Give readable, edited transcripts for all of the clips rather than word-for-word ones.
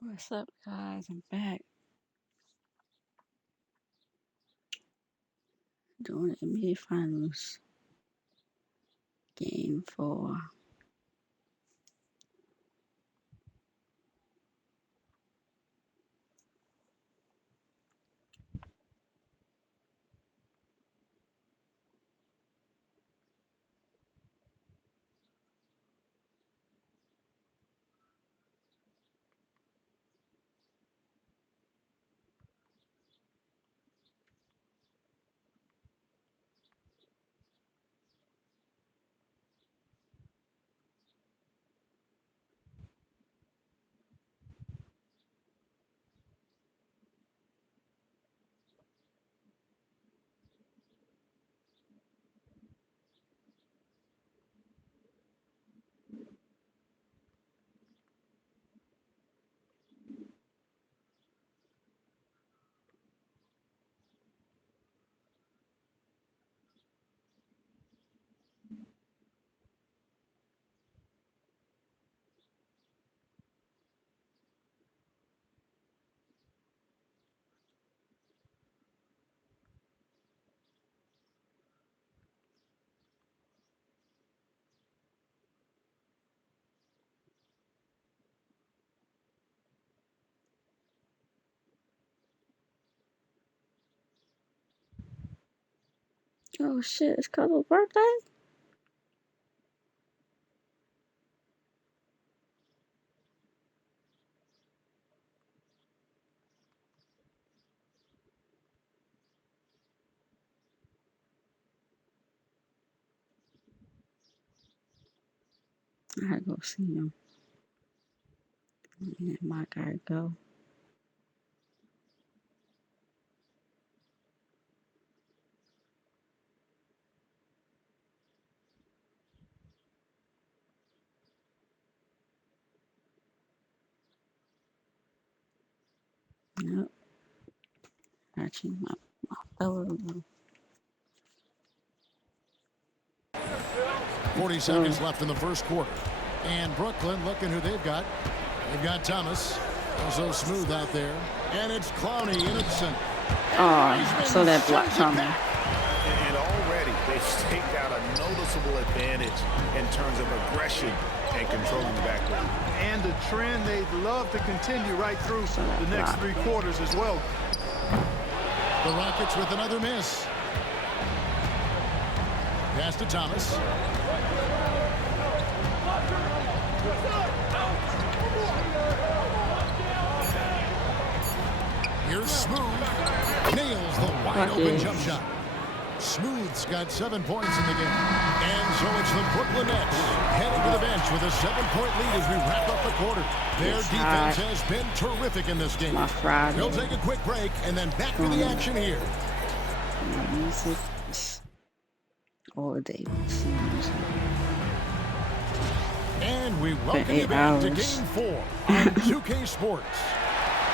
What's up, guys? I'm back doing the NBA Finals game 4. Oh shit, it's Cuddle's birthday? I gotta go see him. Yeah, my gotta go. Yep, gotta change my fellow. 40 seconds left in the first quarter. And Brooklyn, looking who they've got. They've got Thomas. Also smooth out there. And it's Clowney in its center. Oh, so that block coming. And already they've staked out a noticeable advantage in terms of aggression and controlling the backcourt. And a trend they'd love to continue right through the next 3 quarters as well. The Rockets with another miss. Pass to Thomas. Here's Smooth. Nails the wide-open jump shot. Smooth's got 7 points in the game. And so it's the Brooklyn Nets heading to the bench with a 7-point lead as we wrap up the quarter. Their defense has been terrific in this game. They'll take a quick break and then back to the action here. All day. And we welcome you back to Game 4 on 2K Sports.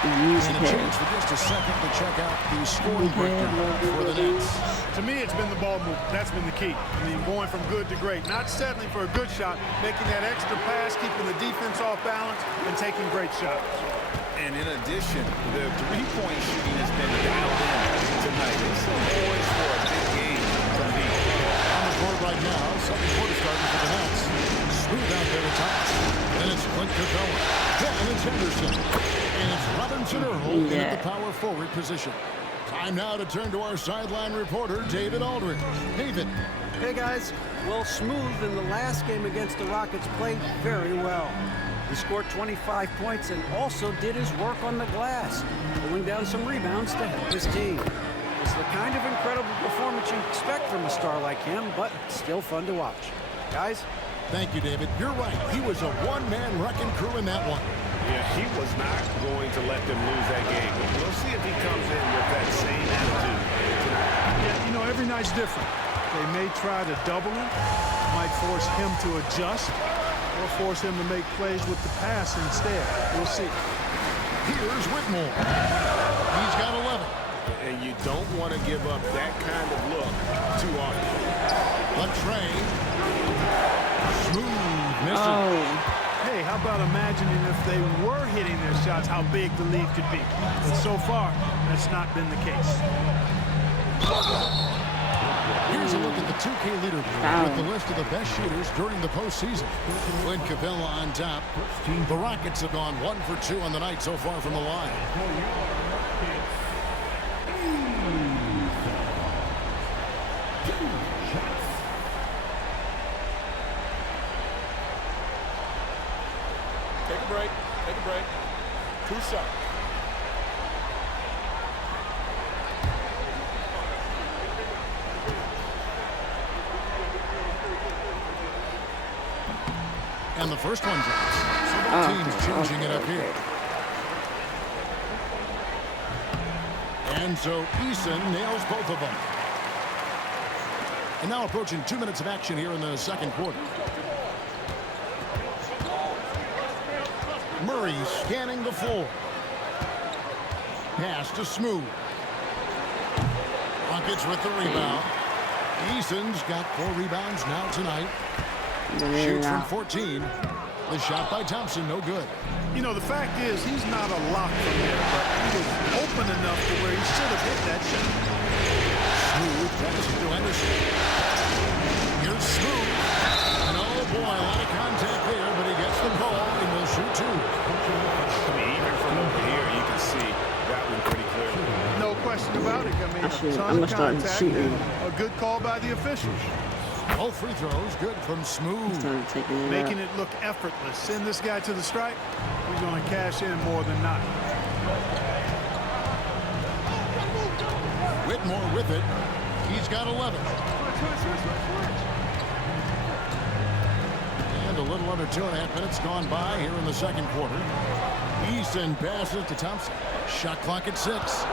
And a chance for just a second to check out the scoring breakdown for the Nets. To me, it's been the ball movement. That's been the key. I mean, going from good to great. Not settling for a good shot, making that extra pass, keeping the defense off balance, and taking great shots. And in addition, the three-point shooting has been dialed in tonight. It's always for a big game from me. On the board right now, second quarter starting for the Nets. Smooth out there at top. Then it's Clint Capella. Then it's Henderson. And it's Robinson Earl in at the power forward position. Time now to turn to our sideline reporter, David Aldridge. David. Hey, guys. Well, Smooth in the last game against the Rockets played very well. He scored 25 points and also did his work on the glass, pulling down some rebounds to help his team. It's the kind of incredible performance you expect from a star like him, but still fun to watch. Guys? Thank you, David. You're right. He was a one-man wrecking crew in that one. Yeah, he was not going to let them lose that game. But we'll see if he comes in with that same attitude tonight. Yeah, you know, every night's different. They may try to double him, might force him to adjust, or force him to make plays with the pass instead. We'll see. Here's Whitmore. He's got 11. And you don't want to give up that kind of look too often. A train. Smooth misses. Hey, Hey, how about imagining if they were hitting their shots, how big the lead could be? But so far, that's not been the case. Here's a look at the 2K leaderboard with the list of the best shooters during the postseason. Clint Capella on top. The Rockets have gone 1 for 2 on the night so far from the line. Take a break. Take a break. 2 shots. And the first one drops. So both teams changing it up here. And so Eason nails both of them. And now approaching 2 minutes of action here in the second quarter. Murray scanning the floor. Pass to Smooth. Rockets with the rebound. Eason's got 4 rebounds now tonight. Shoots from 14. The shot by Thompson, no good. You know, the fact is, he's not a lock from there, but he was open enough to where he should have hit that shot. Smooth passes to Henderson. Here's Smooth. And oh boy, a lot of contact there, but he gets the ball and will shoot 2. I mean, even from over here, you can see that one pretty clearly. No question about it. I mean, a ton of contact and a good call by the officials. Both free throws good from Smooth. Making it look effortless. Send this guy to the stripe. He's going to cash in more than not. Whitmore with it. He's got 11. And a little under 2.5 minutes gone by here in the second quarter. Eason passes to Thompson. Shot clock at 6.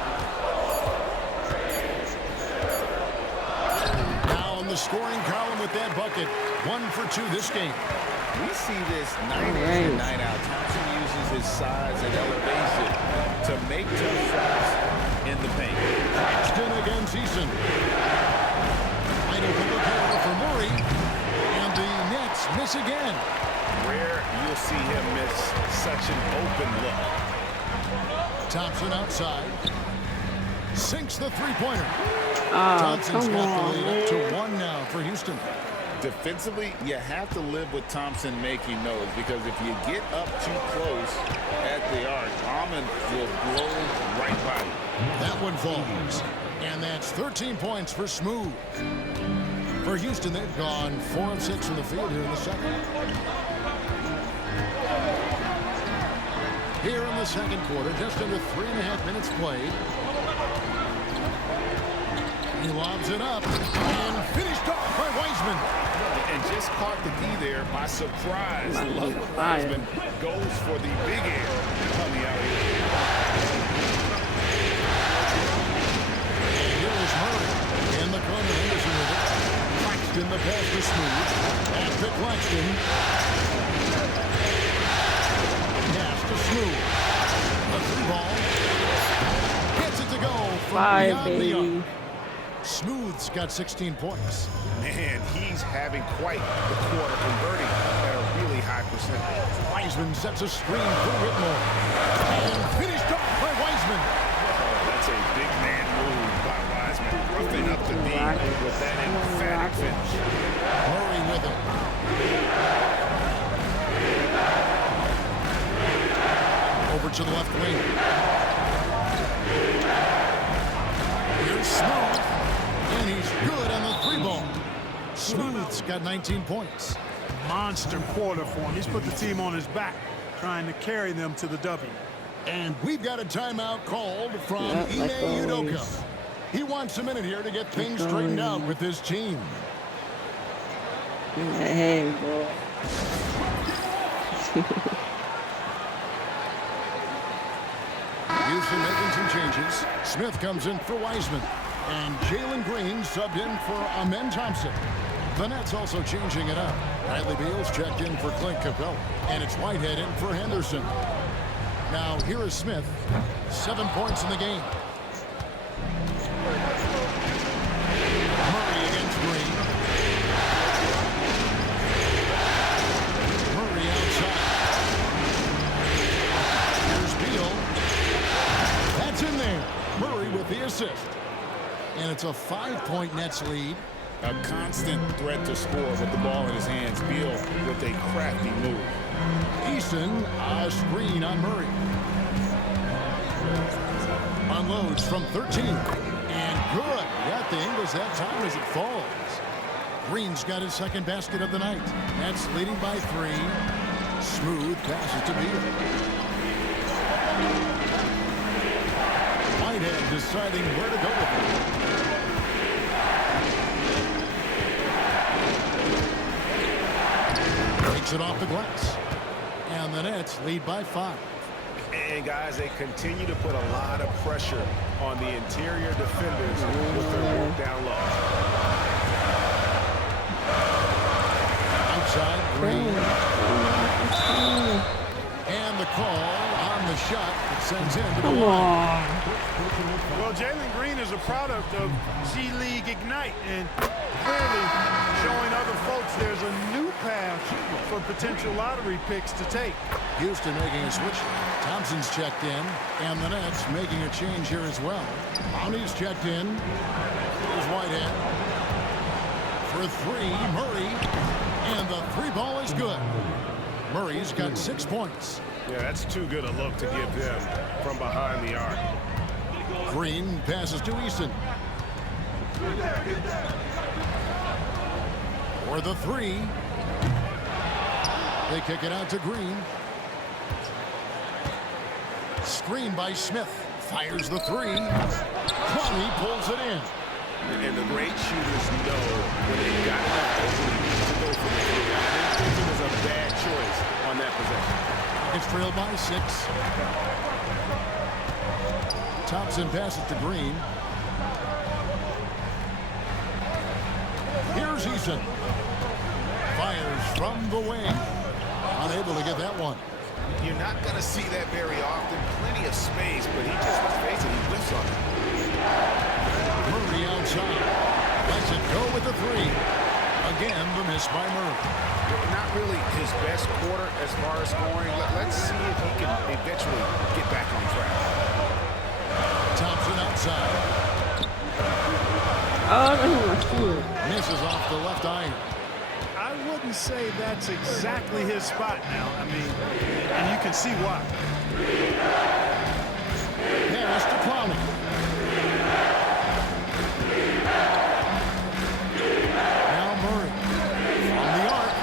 The scoring column with that bucket. 1 for 2 this game. We see this night in and night out. Thompson uses his size and elevation to make tough shots in the paint. Paxton against Eason. Wide open look over for Murray. And the Nets miss again. Rare you'll see him miss such an open look. Thompson outside. Sinks the three-pointer. Thompson's got the lead up to 1 now for Houston. Defensively, you have to live with Thompson making those, because if you get up too close at the arc, Almond will blow right by you. That one falls. And that's 13 points for Smooth. For Houston, they've gone 4 of 6 in the field here in the second. Here in the second quarter, just under 3.5 minutes played. He lobs it up and finished off by Wiseman. And just caught the D there by surprise. Wiseman goes for the big air on the alley. Here's Murray in the corner. Henderson with it. Claxton the pass for Smooth. Pass to Claxton. Pass to Smooth. The 3-ball. Gets it to go from beyond the arc. Smooth's got 16 points. Man, he's having quite the quarter, converting at a really high percentage. Wiseman sets a screen for Whitmore. And finished off by Wiseman. That's a big man move by Wiseman. Roughing up the D with that emphatic finish. Murray with it. Over to the left wing. Here's Smooth. And he's good on the 3-ball. Smooth's got 19 points. Monster quarter for him. He's put the team on his back, trying to carry them to the W. And we've got a timeout called from Ime Udoka. He wants a minute here to get things straightened out with his team. Hey, boy. Houston making some changes. Smith comes in for Wiseman. And Jalen Green subbed in for Amen Thompson. The Nets also changing it up. Bradley Beal's checked in for Clint Capella. And it's Whitehead in for Henderson. Now here is Smith. 7 points in the game. Murray against Green. Murray outside. assist. And it's a 5-point Nets lead. A constant threat to score with the ball in his hands. Beal with a crafty move. Eason, a screen on Murray. Unloads from 13. And good. Got the Ingles that time as it falls. Green's got his second basket of the night. Nets leading by 3. Smooth passes to Beal. Whitehead deciding where to go with it. Takes it off the glass. And the Nets lead by 5. And guys, they continue to put a lot of pressure on the interior defenders with their work down low. Outside, Green. And the call on the shot that sends him to the line. Well, Jalen Green is a product of G League Ignite and clearly showing other folks there's a new path for potential lottery picks to take. Houston making a switch. Thompson's checked in, and the Nets making a change here as well. Brownie's checked in. Here's Whitehead. For 3, Murray. And the 3 ball is good. Murray's got 6 points. Yeah, that's too good a look to give them from behind the arc. Green passes to Eason. For the 3. They kick it out to Green. Screen by Smith. Fires the 3. Crowley pulls it in. And the great shooters know when they've got enough opening to go for the 3. I think it was a bad choice on that possession. It's trailed by 6. Thompson passes to Green. Here's Eason. Fires from the wing. Unable to get that one. You're not going to see that very often. Plenty of space, but he just, let's face it, he whiffs on it. Murray outside. Lets it go with the 3. Again, the miss by Murray. Not really his best quarter as far as scoring. Let's see if he can eventually get back on track. Thompson outside. Misses off the left iron. I wouldn't say that's exactly his spot now. I mean, and you can see why. Pass to Plowman. Now Murray. From the arc.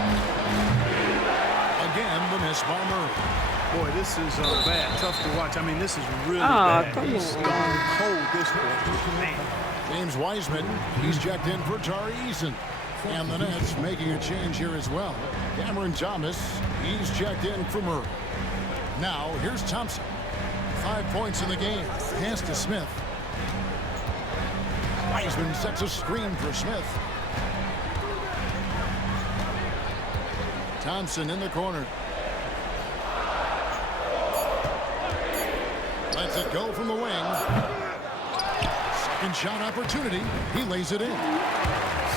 Again, the miss by Murray. Boy, this is bad. Tough to watch. I mean, this is really Oh, bad. come He's on. gone cold this quarter. Man. James Wiseman, he's checked in for Tari Eason. And the Nets making a change here as well. Cameron Thomas, he's checked in for Murray. Now, here's Thompson. 5 points in the game. Pass to Smith. Wiseman sets a screen for Smith. Thompson in the corner. Lets it go from the wing. Second shot opportunity. He lays it in.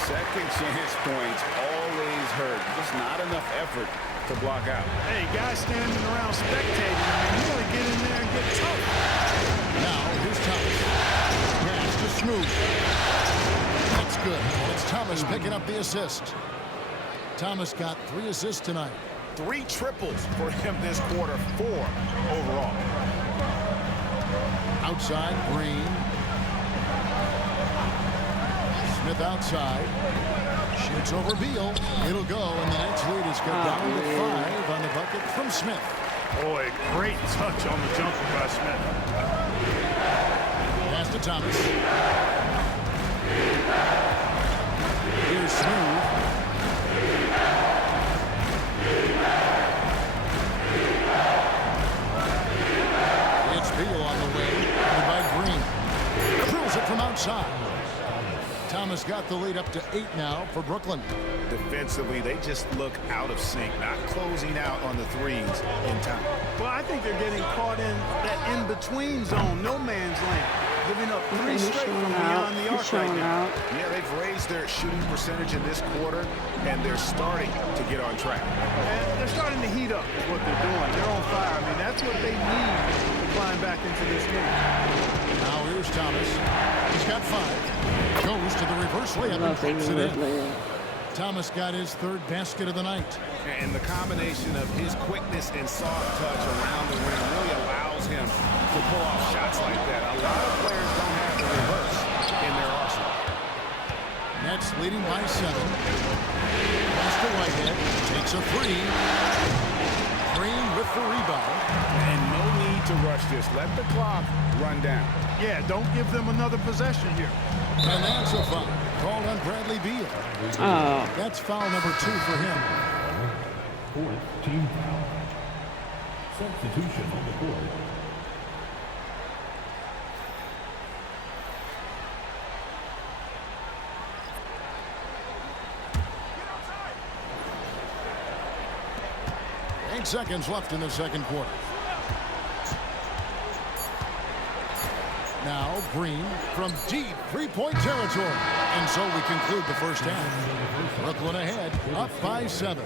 Second chance points always hurt. Just not enough effort to block out. Hey, guys standing around spectating. I mean, you got to get in there and get tough. Now, here's Thomas. Pass to Smooth. That's good. It's Thomas picking up the assist. Thomas got 3 assists tonight. 3 triples for him this quarter, 4 overall. Outside, Green. Smith outside. Shoots over Beal. It'll go, and the Nets lead is cut down to 5 on the bucket from Smith. Boy, great touch on the jumper by Smith. Pass to Thomas. Here's Smooth. It's Beal on the wing. Headed by Green. Drills it from outside. Thomas got the lead up to 8 now for Brooklyn. Defensively, they just look out of sync, not closing out on the 3s in time. Well, I think they're getting caught in that in-between zone, no man's land, giving up 3 straight from beyond the arc right now. Yeah, they've raised their shooting percentage in this quarter, and they're starting to get on track. And they're starting to heat up is what they're doing. They're on fire. I mean, that's what they need climb back into this game. Now here's Thomas. He's got 5. Goes to the reverse layup and Nothing puts it in in. layup. Thomas got his 3rd basket of the night. And the combination of his quickness and soft touch around the rim really allows him to pull off shots like that. A lot of players don't have the reverse in their arsenal. Nets leading by 7. Pass to Whitehead. Takes a 3. Green with the rebound. And no need to rush this. Let the clock run down. Yeah, don't give them another possession here. And that's a foul called on Bradley Beal. Oh, That's foul number 2 for him. 4th team foul. Substitution on the court. Eight seconds left in the second quarter. Now Green from deep 3-point territory. And so we conclude the first half. Brooklyn ahead, up by 7.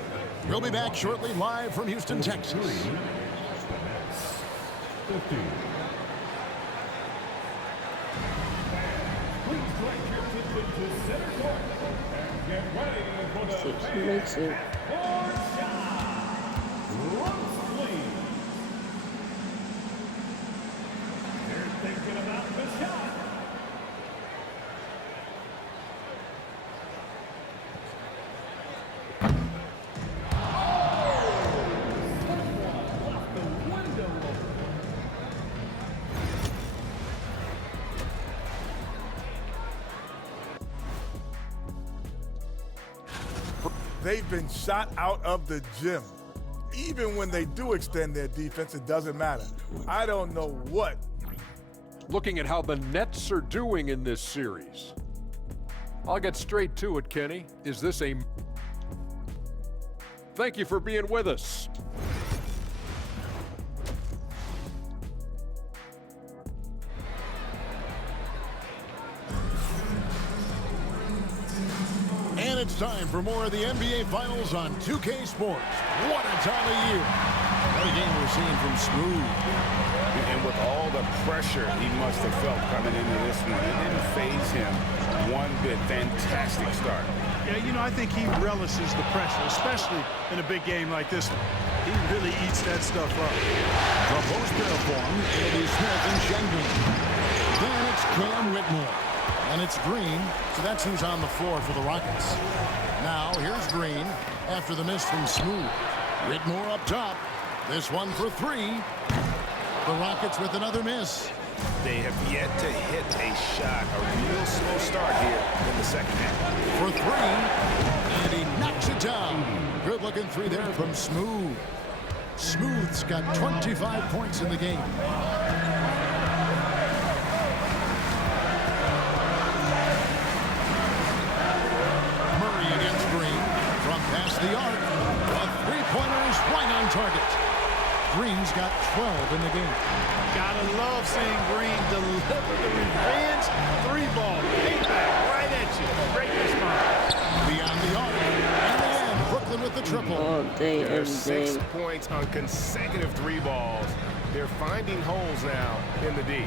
We'll be back shortly live from Houston, Texas. 50. Please direct your attention to center court and get ready for the see, he makes it. fourth shot. Runs lead. They're thinking about the shot. They've been shot out of the gym. Even when they do extend their defense, it doesn't matter. I don't know what. Looking at how the Nets are doing in this series. I'll get straight to it, Kenny. Is this a... Thank you for being with us. And it's time for more of the NBA Finals on 2K Sports. What a time of year. What a game we're seeing from Smooth. And with all the pressure he must have felt coming into this one, it didn't faze him one bit. Fantastic start. Yeah, you know, I think he relishes the pressure, especially in a big game like this one. He really eats that stuff up. The post pair form, it'll be Smith and Schengen. Then it's Cam Whitmore. And it's Green, so that's who's on the floor for the Rockets. Now, here's Green after the miss from Smooth. Whitmore up top. This one for 3. The Rockets with another miss. They have yet to hit a shot. A real slow start here in the second half. For 3. And he knocks it down. Good looking 3 there from Smooth. Smooth's got 25 points in the game. Murray against Green. From past the arc. A 3-pointer is right on target. Green's got 12 in the game. Gotta love seeing Green deliver the revenge 3-ball. Payback right at you. Great response. Beyond the arc. And the end. Brooklyn with the triple. All day, There are every 6 day. points on consecutive 3 balls. They're finding holes now in the D.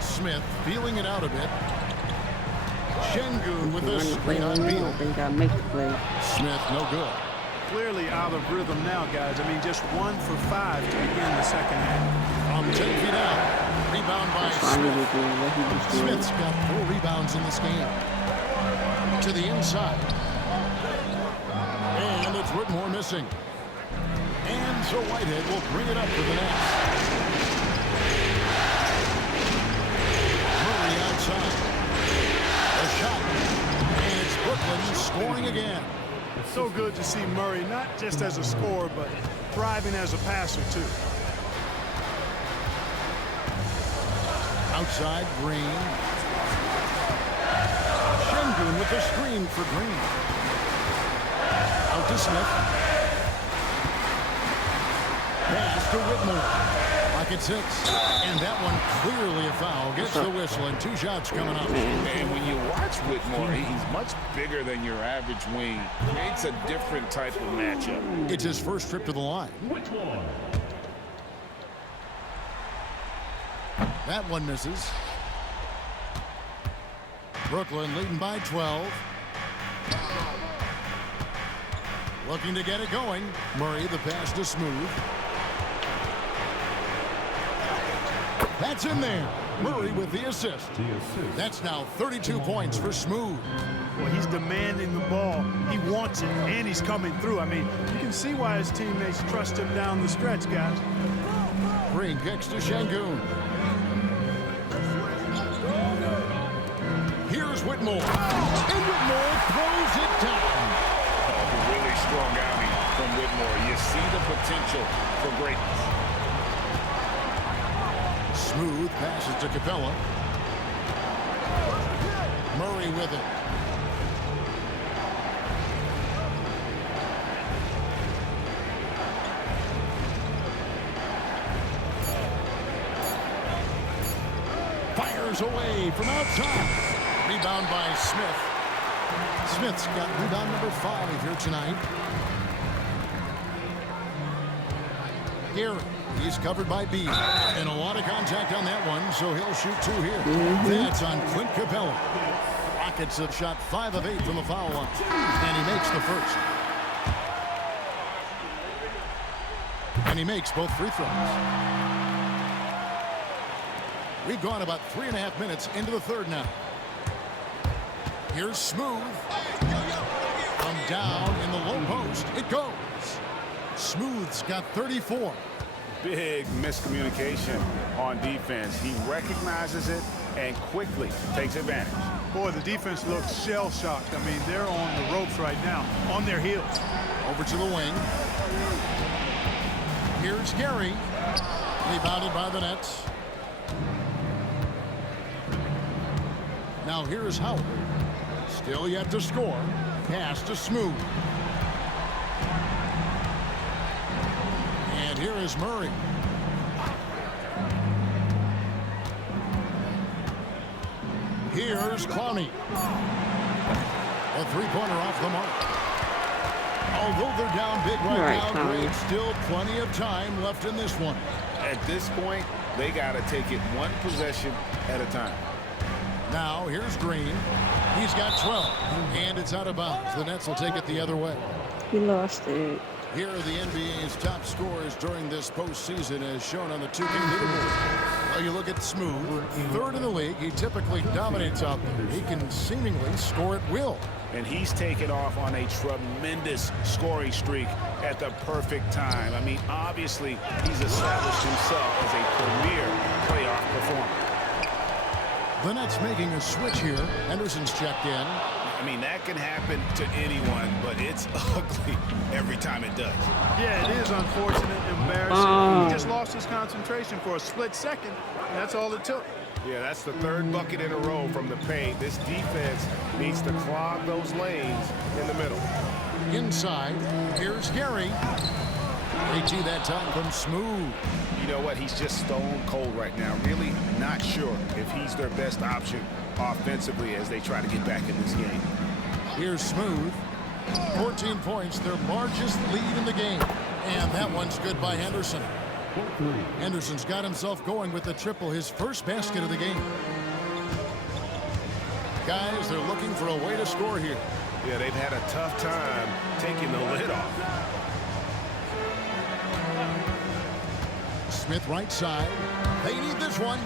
Smith feeling it out a bit. Şengün with a Run the play screen on on me. Beal. I think I make the play. Smith no good. Clearly out of rhythm now, guys. I mean, just 1 for 5 to begin the second half. From 10 feet out. Rebound by Finally Smith. doing what he was doing. Smith's got 4 rebounds in this game. To the inside. And it's Whitmore missing. And so Whitehead will bring it up for the Nets. Murray outside. A shot. And it's Brooklyn scoring again. So good to see Murray, not just as a scorer, but thriving as a passer, too. Outside, Green. Şengün with the screen for Green. Out to Smith. Pass to Whitmore. Rockets 6. And that one clearly a foul. Gets the whistle and 2 shots coming up. And when you watch Whitmore, he's much bigger than your average wing. Creates a different type of matchup. It's his first trip to the line. Whitmore. That one misses. Brooklyn leading by 12. Looking to get it going. Murray, the pass to Smooth. That's in there. Murray with the assist. That's now 32 points for Smooth. Well, he's demanding the ball. He wants it, and he's coming through. I mean, you can see why his teammates trust him down the stretch, guys. Green kicks to Şengün. Here's Whitmore. And Whitmore throws it down. Really strong outing from Whitmore. You see the potential for greatness. Smooth passes to Capella. Murray with it. Fires away from outside. Rebound by Smith. Smith's got rebound number 5 here tonight. Gary, he's covered by B. And a lot of contact on that one, so he'll shoot 2 here. That's on Clint Capella. Rockets have shot 5 of 8 from the foul line. And he makes the first. And he makes both free throws. We've gone about 3.5 minutes into the third now. Here's Smooth. From down in the low post, it goes. Smooth's got 34. Big miscommunication on defense. He recognizes it and quickly takes advantage. Boy, the defense looks shell-shocked. I mean, they're on the ropes right now, on their heels. Over to the wing. Here's Gary. Rebounded by the Nets. Now here's Howard. Still yet to score. Pass to Smooth. And here is Murray. Here's Clowney. A three-pointer off the mark. Although they're down big right now, Greg, still plenty of time left in this one. At this point, they got to take it one possession at a time. Now, here's Green. He's got 12, and it's out of bounds. The Nets will take it the other way. He lost it. Here are the NBA's top scorers during this postseason, as shown on the 2K leaderboard. Well, you look at Smooth, third in the league. He typically dominates out there. He can seemingly score at will. And he's taken off on a tremendous scoring streak at the perfect time. I mean, obviously, he's established himself as a premier playoff performer. The Nets making a switch here. Henderson's checked in. I mean, that can happen to anyone, but it's ugly every time it does. Yeah, it is unfortunate, embarrassing. He just lost his concentration for a split second, and that's all it took. Yeah, that's the third bucket in a row from the paint. This defense needs to clog those lanes in the middle. Inside, here's Gary. 18 that time from Smooth. You know what? He's just stone cold right now. Really not sure if he's their best option offensively as they try to get back in this game. Here's Smooth. 14 points, their largest lead in the game. And that one's good by Henderson. Henderson's got himself going with the triple, his first basket of the game. Guys, they're looking for a way to score here. Yeah, they've had a tough time taking the lid off. Smith right side. They need this one.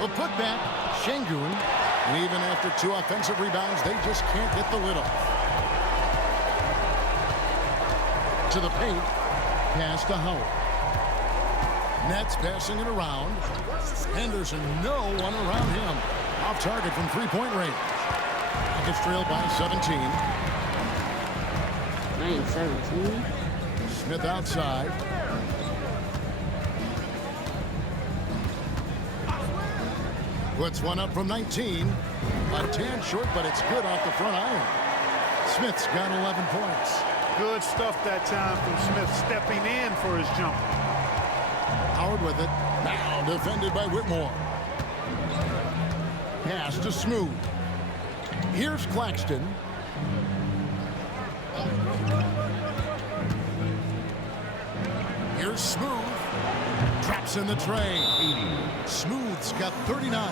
A putback. Şengün. And even after 2 offensive rebounds, they just can't get the lid off. To the paint. Pass to Howard. Nets passing it around. Henderson, no one around him. Off target from three-point range. Rockets trailed by 17. 9-17. Smith outside. Puts one up from 19. A tad short, but it's good off the front iron. Smith's got 11 points. Good stuff that time from Smith, stepping in for his jumper. Howard with it. Now defended by Whitmore. Pass to Smooth. Here's Claxton. Here's Smooth. Traps in the tray. Smooth's got 39.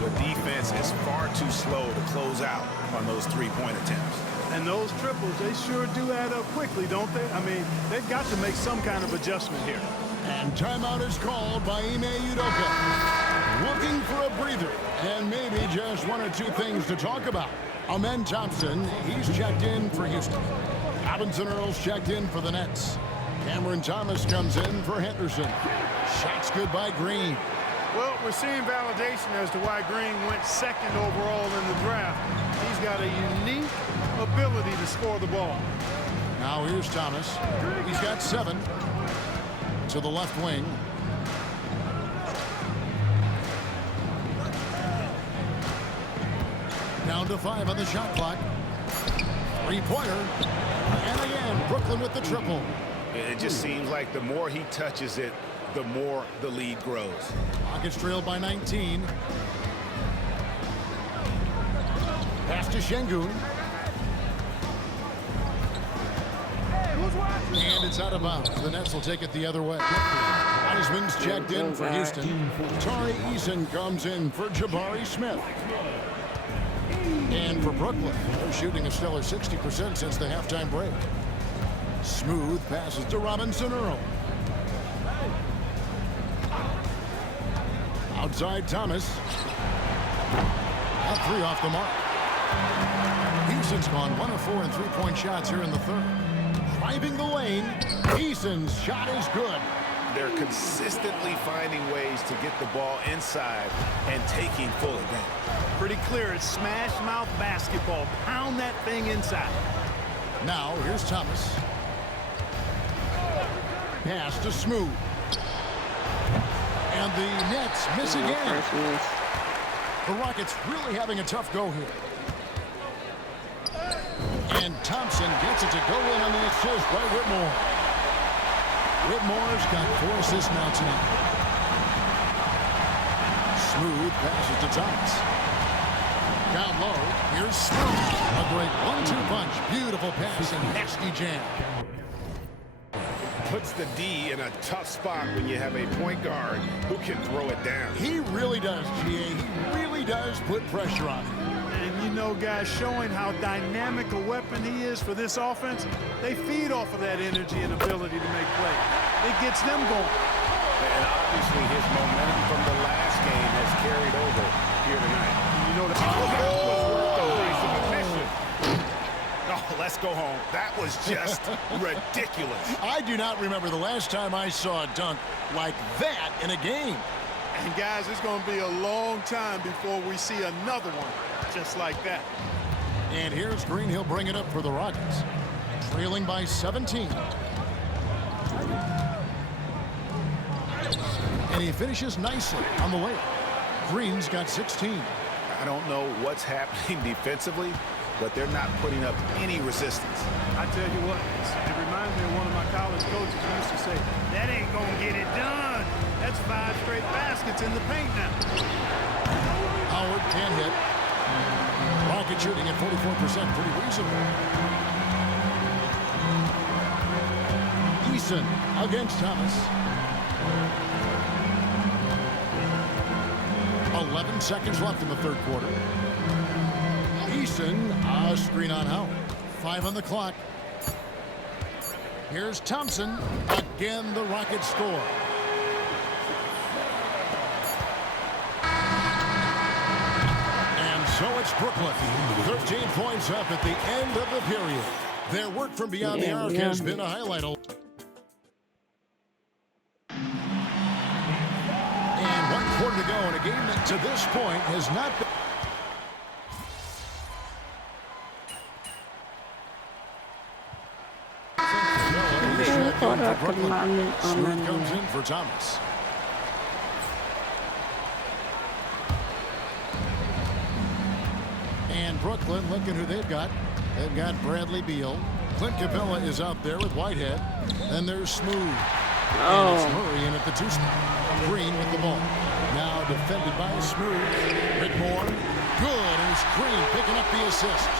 The defense is far too slow to close out on those three-point attempts. And those triples, they sure do add up quickly, don't they? I mean, they've got to make some kind of adjustment here. And timeout is called by Ime Udoka. Looking for a breather and maybe just one or two things to talk about. Amen Thompson, he's checked in for Houston. Robinson Earls checked in for the Nets. Cameron Thomas comes in for Henderson. Shots good by Green. Well, we're seeing validation as to why Green went second overall in the draft. He's got a unique ability to score the ball. Now here's Thomas. He's got 7 to the left wing. Down to 5 on the shot clock. Three-pointer. And again, Brooklyn with the triple. It just seems like the more he touches it, the more the lead grows. Rockets trailed by 19. Pass to Şengün. And it's out of bounds. The Nets will take it the other way. Wiseman's checked in for Houston. Tari Eason comes in for Jabari Smith. And for Brooklyn, they're shooting a stellar 60% since the halftime break. Smooth passes to Robinson Earl. Outside Thomas. A 3 off the mark. Eason's gone 1 of 4 in three-point shots here in the third. Driving the lane. Eason's shot is good. They're consistently finding ways to get the ball inside and taking full advantage. Pretty clear, it's smash mouth basketball. Pound that thing inside. Now here's Thomas. Pass to Smooth. And the Nets miss again. The Rockets really having a tough go here. And Thompson gets it to go in on the assist by Whitmore. Whitmore's got 4 assists now tonight. Smooth passes to Thomas. Down low, here's Smooth. A great 1-2 punch. Beautiful pass and nasty jam. Puts the D in a tough spot when you have a point guard who can throw it down. He really does, GA. He really does put pressure on him. And you know, guys, showing how dynamic a weapon he is for this offense, they feed off of that energy and ability to make plays. It gets them going. And obviously his momentum from the last game has carried over here tonight. You know, that was worth the price of admission. Oh, let's go home. That was just ridiculous. I do not remember the last time I saw a dunk like that in a game. And guys, it's going to be a long time before we see another one just like that. And here's Green. He'll bring it up for the Rockets. Trailing by 17. And he finishes nicely on the layup. Green's got 16. I don't know what's happening defensively, but they're not putting up any resistance. I tell you what, it reminds me of one of my college coaches who used to say, that ain't going to get it done. That's 5 straight baskets in the paint now. Howard can hit. Rocket shooting at 44%, pretty reasonable. Eason against Thomas. 11 seconds left in the third quarter. Eason, a screen on Howard. 5 on the clock. Here's Thompson. Again, the Rockets score. And so it's Brooklyn. 13 points up at the end of the period. Their work from beyond the arc has been a highlight. And 1 quarter to go in a game that to this point has not been. Smooth comes in for Thomas. And Brooklyn, looking who they've got. They've got Bradley Beal. Clint Capella is out there with Whitehead. And there's Smooth. And it's Murray in at the 2 spot. Green with the ball. Now defended by Smooth. Whitmore. Good. And it's Green picking up the assist.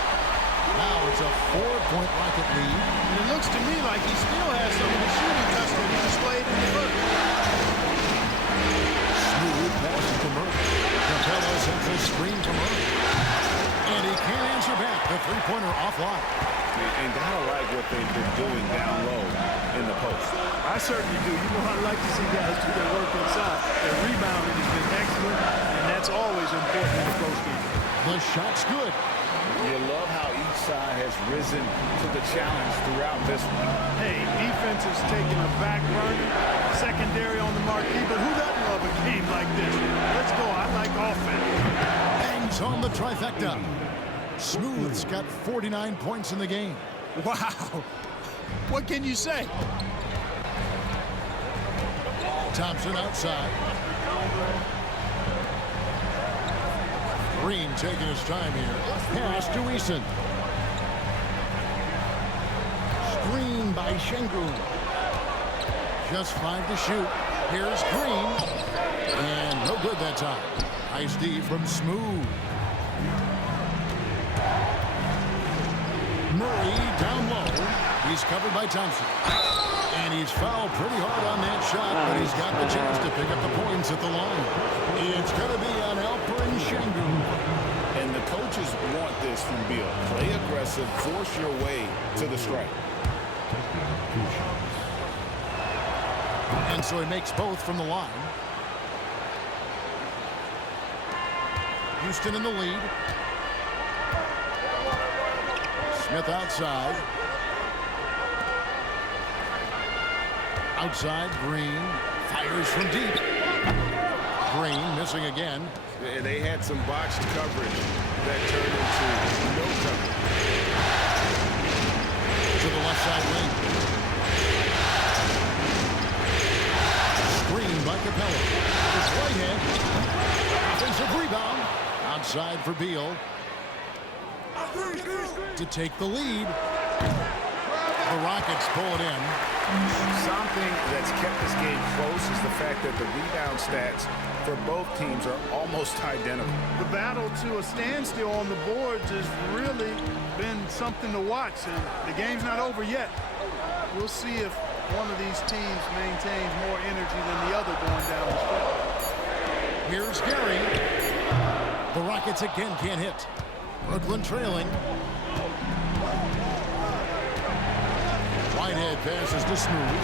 Now it's a 4-point Rocket lead. And it looks to me like he still has some of the shooting touch that he displayed in the first. Smooth pass to Murray. Capella sends a screen to Murray. And he can't answer back. The three-pointer offline. And gotta like what they've been doing down low in the post. I certainly do. You know, I like to see guys do their work inside. Their rebounding has been excellent, and that's always important in the post game. The shot's good. You love how each side has risen to the challenge throughout this one. Hey, defense is taking a back burner, secondary on the marquee, but who doesn't love a game like this? Let's go. I like offense. Bangs on the trifecta. Smooth's got 49 points in the game. Wow. What can you say? Thompson outside. Green taking his time here. Pass to Eason. Screen by Şengün. Just 5 to shoot. Here's Green. And no good that time. Nice D from Smooth. Murray down low. He's covered by Thompson. And he's fouled pretty hard on that shot, but he's got the chance to pick up the points at the line. It's going to be on Alperen Şengün. And the coaches want this from Beal. Play aggressive, force your way to the strike. And so he makes both from the line. Houston in the lead. Smith outside. Outside, Green fires from deep. Green missing again. They had some botched coverage that turned into no coverage. To the left side wing. Screen by Capella. His right hand. Offensive rebound. Outside for Beal. To take the lead. The Rockets pull it in. Something that's kept this game close is the fact that the rebound stats for both teams are almost identical. The battle to a standstill on the boards has really been something to watch, and the game's not over yet. We'll see if one of these teams maintains more energy than the other going down the stretch. Here's Gary. The Rockets again can't hit. Brooklyn trailing. Whitehead passes to Smooth.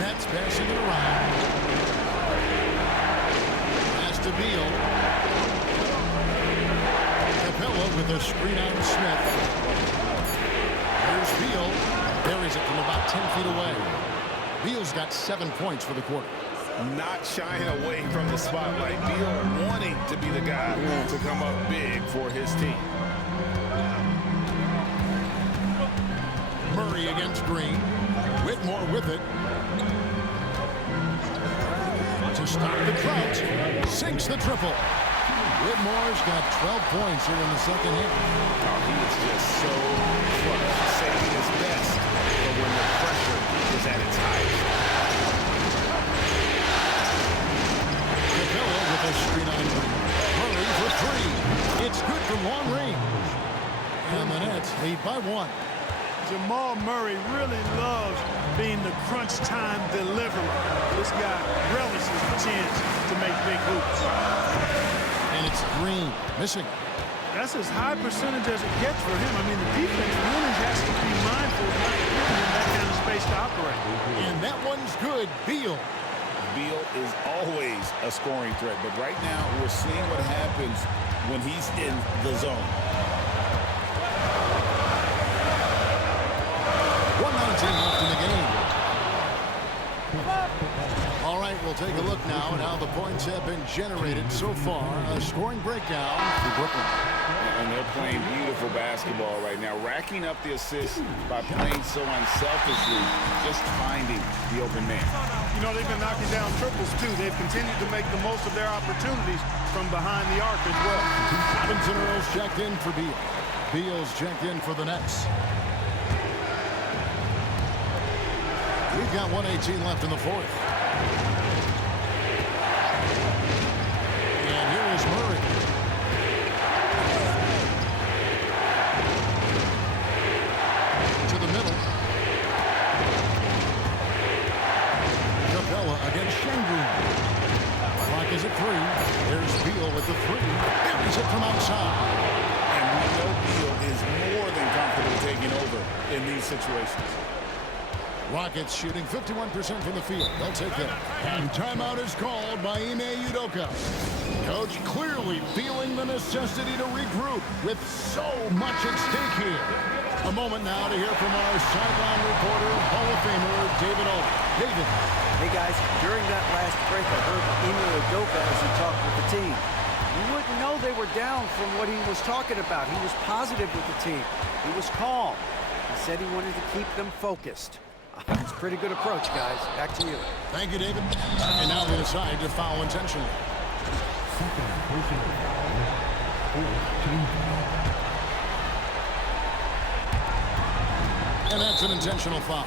Nets passing it around. Pass to Beal. Capella with a screen on Smith. Here's Beal. Buries it from about 10 feet away. Beal's got 7 points for the quarter. Not shying away from the spotlight. Beal wanting to be the guy to come up big for his team. Murray against Green. Whitmore with it. To stop the drought. Sinks the triple. Whitmore's got 12 points here in the second half. Oh, he is just so clutch, saving his best for when the pressure is at its highest. Capella with a screen on Green. Murray for 3. It's good from long range. And the Nets lead by 1. Jamal Murray really loves being the crunch time deliverer. This guy relishes the chance to make big hoops. And it's Green missing. That's as high percentage as it gets for him. I mean, the defense really has to be mindful of not giving him that kind of space to operate. And that one's good. Beal. Beal is always a scoring threat, but right now we're seeing what happens when he's in the zone. 1:19 left in the game. All right, we'll take a look now at how the points have been generated so far. A scoring breakdown for Brooklyn. And they're playing beautiful basketball right now, racking up the assists by playing so unselfishly, just finding the open man. You know, they've been knocking down triples, too. They've continued to make the most of their opportunities from behind the arc as well. Adams and Earls checked in for Beal. Beal's checked in for the Nets. We've got 1:18 left in the fourth. And here is Murray. To the middle. Capella against Şengün. Clock is at 3. There's Beal with the 3. Buries it from outside. And we know Beal is more than comfortable taking over in these situations. Rockets shooting 51% from the field. They'll take that. And timeout is called by Ime Udoka. Coach clearly feeling the necessity to regroup with so much at stake here. A moment now to hear from our sideline reporter, Hall of Famer David Aldridge. David. Hey guys, during that last break, I heard Ime Udoka as he talked with the team. You wouldn't know they were down from what he was talking about. He was positive with the team. He was calm. He said he wanted to keep them focused. It's a pretty good approach, guys. Back to you. Thank you, David. And now they decide to foul intentionally. And that's an intentional foul.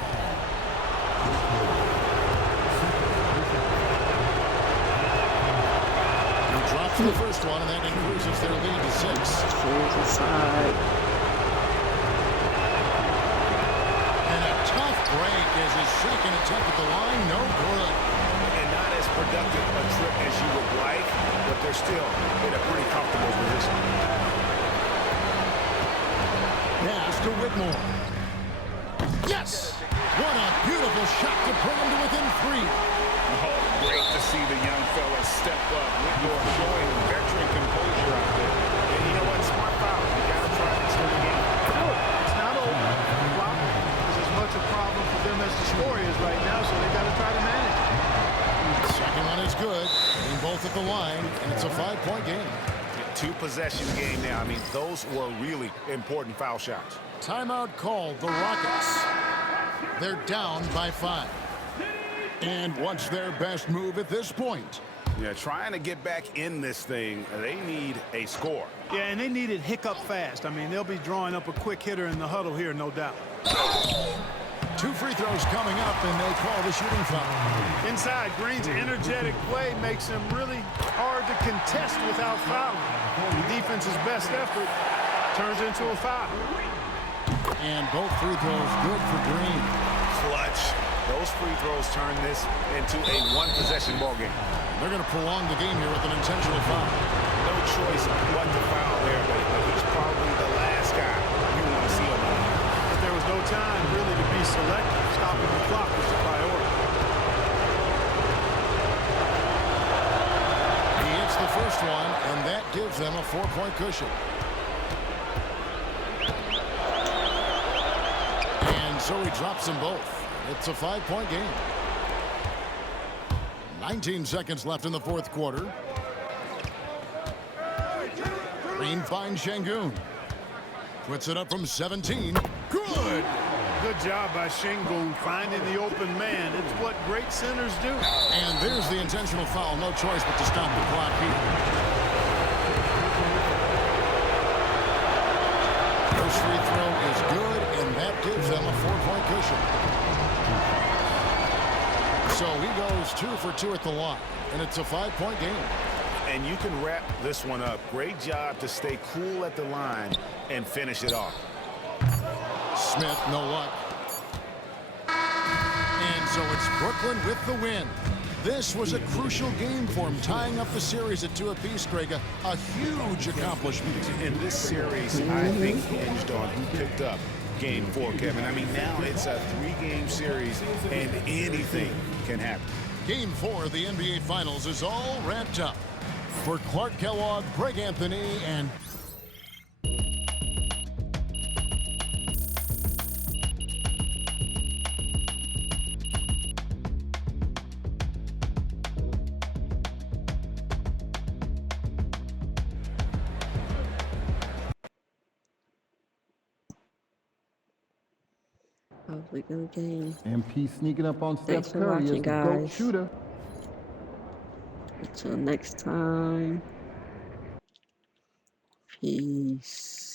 He drops the first one, and that increases their lead to 6. Here's the side. Break is his second attempt at the line. No good. And not as productive a trip as you would like, but they're still in a pretty comfortable position. Pass to Whitmore. Yes! What a beautiful shot to bring him to within 3. Oh, great to see the young fella step up. Whitmore showing veteran composure out there. And you know what? Smart foul. You got to try to extend the game. It's not over. A problem for them as the score is right now, so they got to try to manage it. Second one is good. Being both at the line, and it's a 5-point game. 2-possession game now. I mean, those were really important foul shots. Timeout called the Rockets. They're down by 5. And what's their best move at this point? Yeah, trying to get back in this thing, they need a score. Yeah, and they need it hiccup fast. I mean, they'll be drawing up a quick hitter in the huddle here, no doubt. 2 free throws coming up, and they call the shooting foul. Inside, Green's energetic play makes him really hard to contest without fouling. The defense's best effort turns into a foul. And both free throws good for Green. Clutch. Those free throws turn this into a 1-possession ball game. They're going to prolong the game here with an intentional foul. No choice but to foul there, but he's probably the last guy you want to see on the line. But there was no time really to be selective. Stopping the clock was the priority. He hits the first one, and that gives them a 4-point cushion. And so he drops them both. It's a 5-point game. 19 seconds left in the fourth quarter. Green finds Şengün. Puts it up from 17. Good! Good job by Şengün finding the open man. It's what great centers do. And there's the intentional foul. No choice but to stop the clock here. First free throw is good, and that gives them a 4-point cushion. So he goes 2 for 2 at the line, and it's a 5-point game. And you can wrap this one up. Great job to stay cool at the line and finish it off. Smith, no luck. And so it's Brooklyn with the win. This was a crucial game for him, tying up the series at 2 apiece, Greg. A huge accomplishment. In this series, I think hinged on who picked up Game 4, Kevin. I mean, now it's a 3-game series, and anything can happen. Game 4 of the NBA Finals is all wrapped up. For Clark Kellogg, Greg Anthony, and Hopefully good game. MP sneaking up on Thanks Steph for Curry as watching, the GOAT guys. shooter. Until next time. Peace.